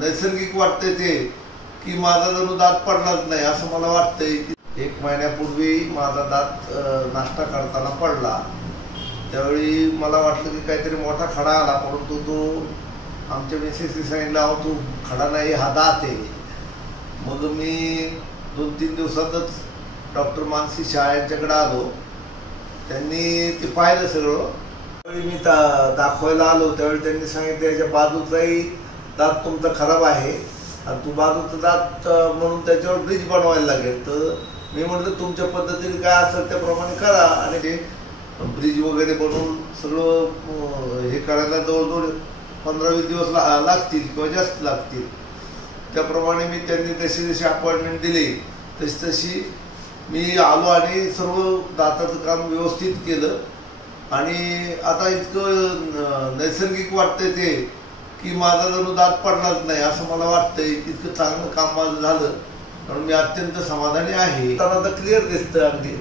नैसर्गिक वाटतंय ते की माझा जणू दात पडलाच नाही असं मला वाटतंय। 1 महिन्यापूर्वी माझा दात नाश्ता करताना पडला, त्यावेळी मला वाटलं की काहीतरी मोठा खडा आला, परंतु तो आमच्या मिसेसने सांगितलं अहो तो खडा नाही हा दात आहे। मग मी 2-3 दिवसातच डॉक्टर मानसी शाह यांच्याकडे आलो, त्यांनी ते पाहिलं सगळं। त्यावेळी मी दाखवायला आलो त्यावेळी त्यांनी सांगितलं याच्या बाजूचाही दात तुमचा खराब आहे आणि तू बाजूचा दात म्हणून त्याच्यावर ब्रिज बनवायला लागेल। तर मी म्हटलं तुमच्या पद्धतीने काय असेल त्याप्रमाणे करा, आणि ते ब्रिज वगैरे बनवून सगळं हे करायला जवळजवळ 15-20 दिवस लागतील किंवा जास्त लागतील। त्याप्रमाणे मी त्यांनी जशी अपॉइंटमेंट दिली तशी मी आलो आणि सर्व दाताचं काम व्यवस्थित केलं, आणि आता इतकं नैसर्गिक वाटतंय ते की माझा जणू दात पडलाच नाही असं मला वाटतंय। इतकं चांगलं काम माझं झालं म्हणून मी अत्यंत समाधानी आहे। आता क्लिअर दिसतं अगदी।